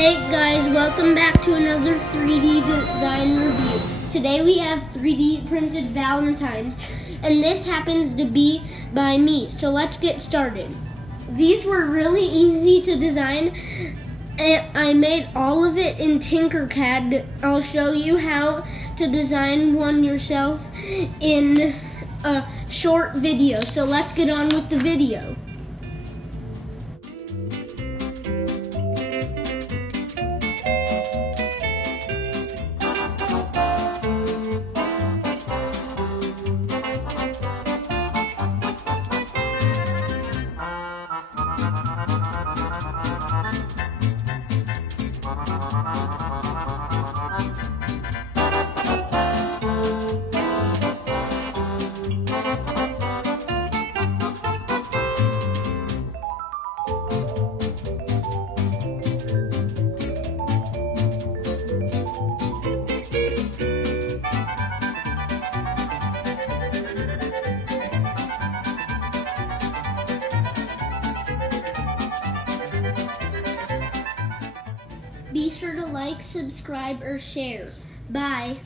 Hey guys, welcome back to another 3D design review. Today we have 3D printed Valentines, and this happens to be by me, so let's get started. These were really easy to design, and I made all of it in Tinkercad. I'll show you how to design one yourself in a short video, so let's get on with the video. Be sure to like, subscribe, or share. Bye.